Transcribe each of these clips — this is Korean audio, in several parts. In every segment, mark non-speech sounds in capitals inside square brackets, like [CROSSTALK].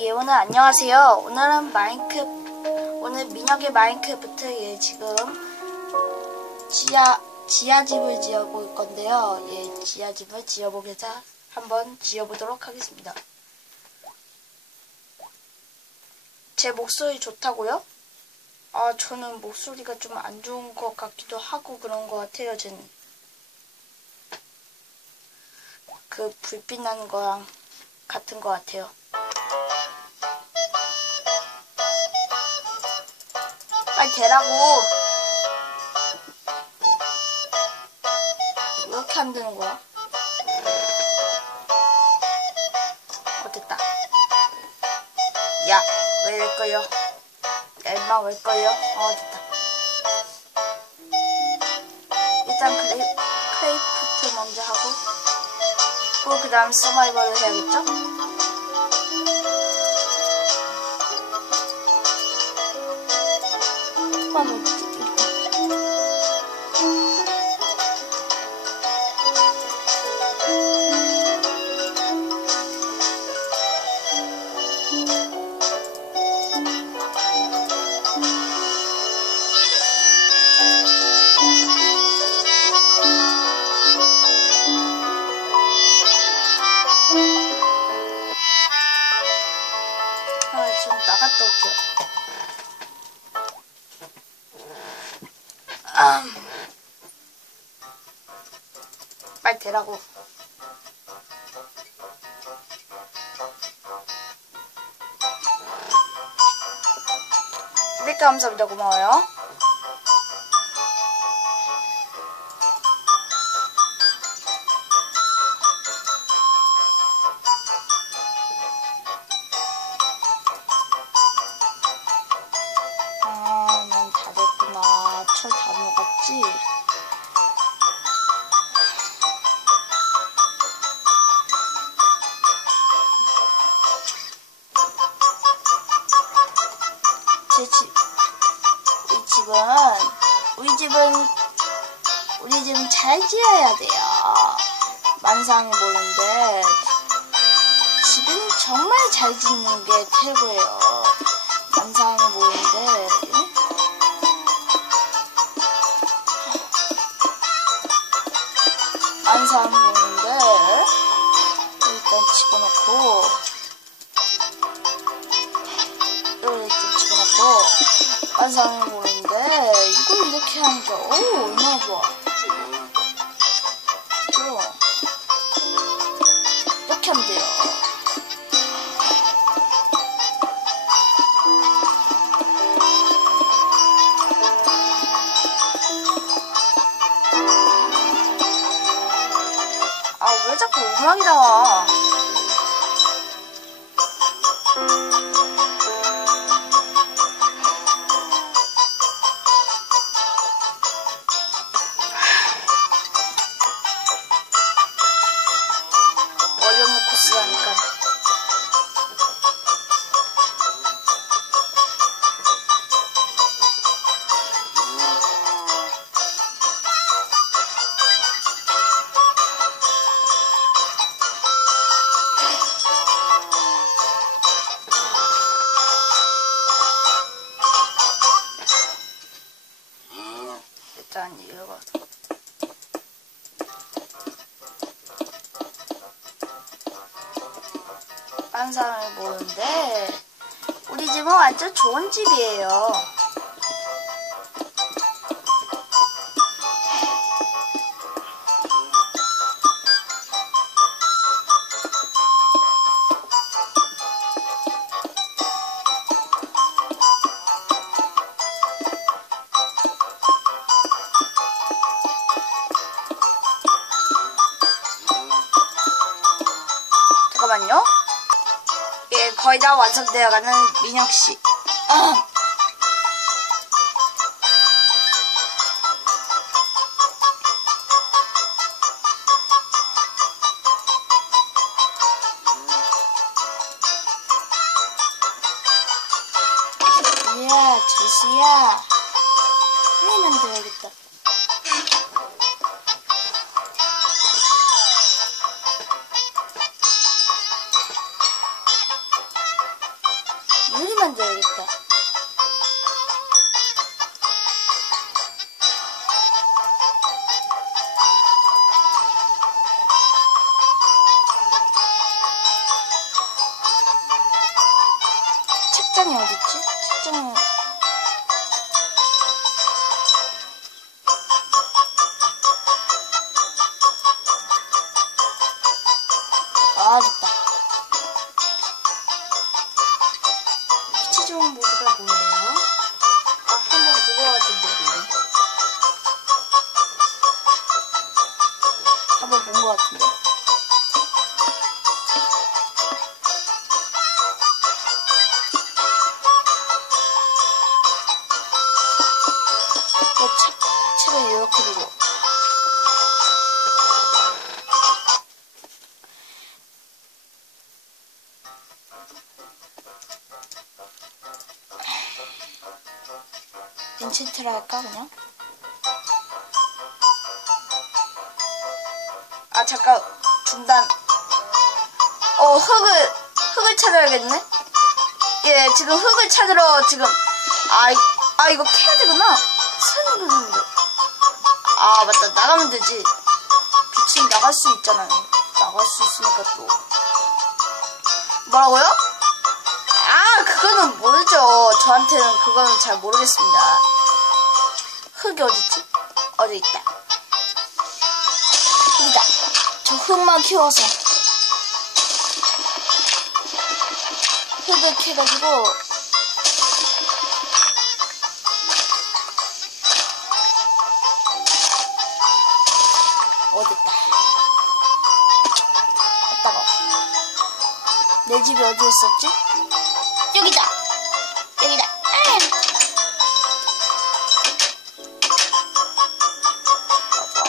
예, 오늘 안녕하세요. 오늘은 마인크, 오늘 민혁의 마인크래프트 예, 지금 지하, 지하 집을 지어볼 건데요. 예, 지하 집을 지어보겠다. 한번 지어보도록 하겠습니다. 제 목소리 좋다고요? 아, 저는 목소리가 좀 안 좋은 것 같기도 하고 그런 것 같아요, 쟤는. 그 불빛 나는 거랑 같은 것 같아요. 빨리 대라고. 왜 이렇게 안 되는 거야? 어, 됐다. 야, 왜 이럴 거요? 야, 임마, 왜 거요? 어, 됐다. 일단 크레이, 크레이프트 먼저 하고, 그리고 그 다음 서바이벌을 해야겠죠? 빨리 대라고. 네, 감사합니다. 고마워요. 집은, 우리 집은, 우리 집은 잘 지어야 돼요. 만상이 모르는데, 집은 정말 잘 짓는 게 최고예요. 만상이 모르는데, 하니까, 오, 얼마나 좋아. 그죠? 이렇게 하면 돼요. 아, 왜 자꾸 음악이 나와? 딴 사람이 모르는데 우리 집은 완전 좋은 집이에요. 잠깐만요. 예, 거의 다 완성되어가는 민혁 씨. 아. 이야, 제시야. 빨리 만들어야겠다. 만들어야겠다. 책장이 어딨지? 책장 인챈트를 할까 그냥? 아 잠깐. 중단. 어 흙을 흙을 찾아야겠네? 예 지금 흙을 찾으러 지금. 아, 이- 아 이거 캐야 되구나. 생각했는데 아 맞다. 나가면 되지. 빛이 나갈 수 있잖아요 나갈 수 있으니까 또. 뭐라고요? 아, 그거는 모르죠. 저한테는 그거는 잘 모르겠습니다. 흙이 어딨지? 어디 있다. 여기다. 저 흙만 키워서. 흙을 캐가지고. 어딨다. 아따가. 내 집이 어디 있었지? 여기다. 여기다. 아! 맞아.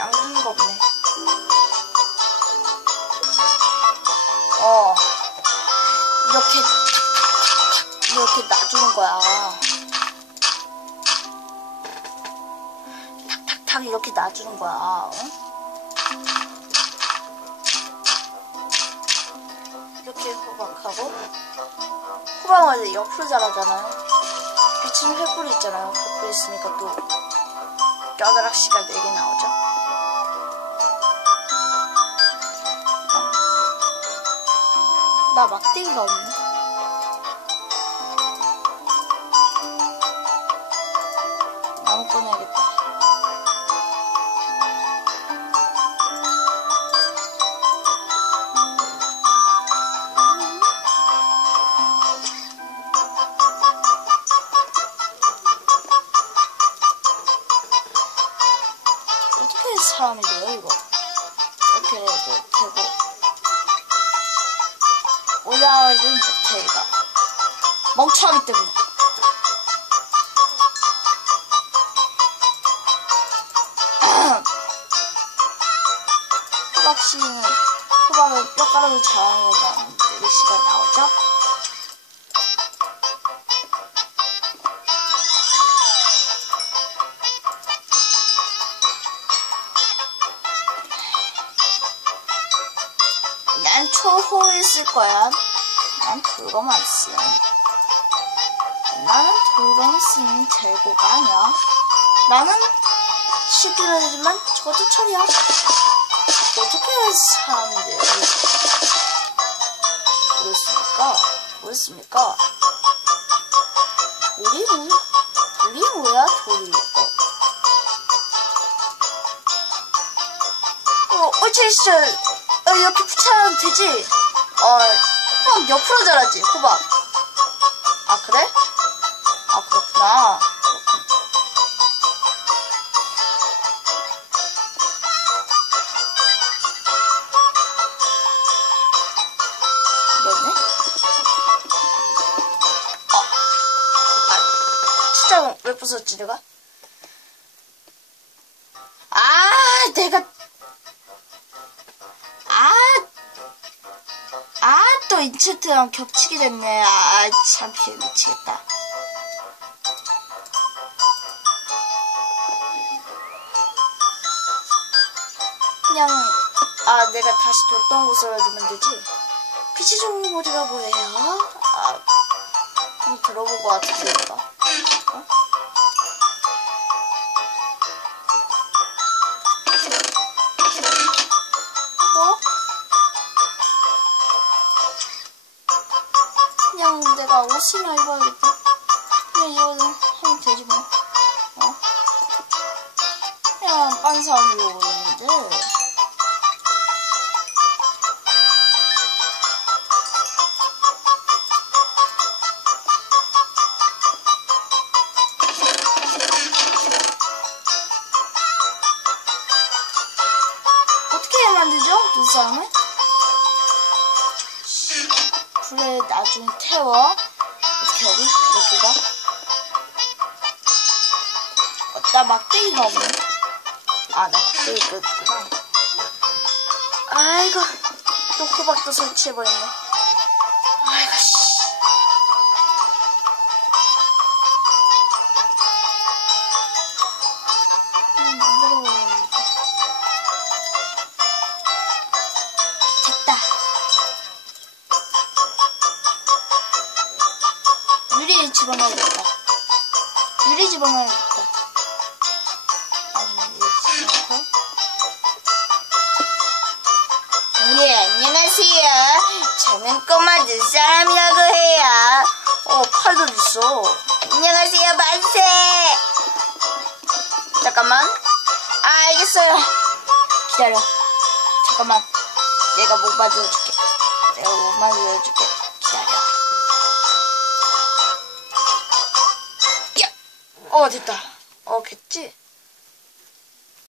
양분이가 없네. 어. 이렇게 이렇게 놔주는 거야. 탁탁탁 이렇게 놔주는 거야. 호박하고 호박은 이제 옆으로 자라잖아요. 비치는 횃불이 있잖아요. 횃불 있으니까 또 뼈다락씨가 4개 나오죠. 나 막대기가 없네. 못해, 이거. 멍청하기 때문에. [CLEARS THROAT] 호박씨는, 호박을 뼈가락을 자랑해가는 시가 나오죠? 난 초호를 쓸 거야. 쓰. 나는 쓰는 재고가 아니야. 나는 하지만 저도 처리야. 어떻게 사람들 그랬습니까? 그랬습니까? 돌이 뭐? 돌이 뭐야? 돌이 어. 어, 옳지, 진짜. 어, 이렇게 붙여도 되지? 어, 호박 옆으로 자라지, 호박. 인체트랑 겹치게 됐네. 아, 참, 피 미치겠다. 그냥, 아, 내가 다시 뒀던 곳으로 해주면 되지. 피치 종이 모드가 뭐예요? 아, 한번 들어보고 왔으니까. 어? 내가 옷이나 입어야겠다. 그냥 이거는 하면 되지 뭐. 어? 그냥 빤사으로 오는데. 하지? 여기가? 어, 나 막대기가 없네. 아, 나 막대기 끄구나. 아이고, 또 호박도 설치해버렸네. 집어넣어야겠다. 유리 집어넣어야겠다. 아니면 유리 집어넣고. 예, 안녕하세요. 저는 꼬마 눈사람이라고 해요. 어, 팔도 있어. 안녕하세요, 만세! 잠깐만. 아, 알겠어요. 기다려. 잠깐만. 내가 못 만들어줄게. 내가 못 만들어줄게. 어, 됐다. 어, 됐지?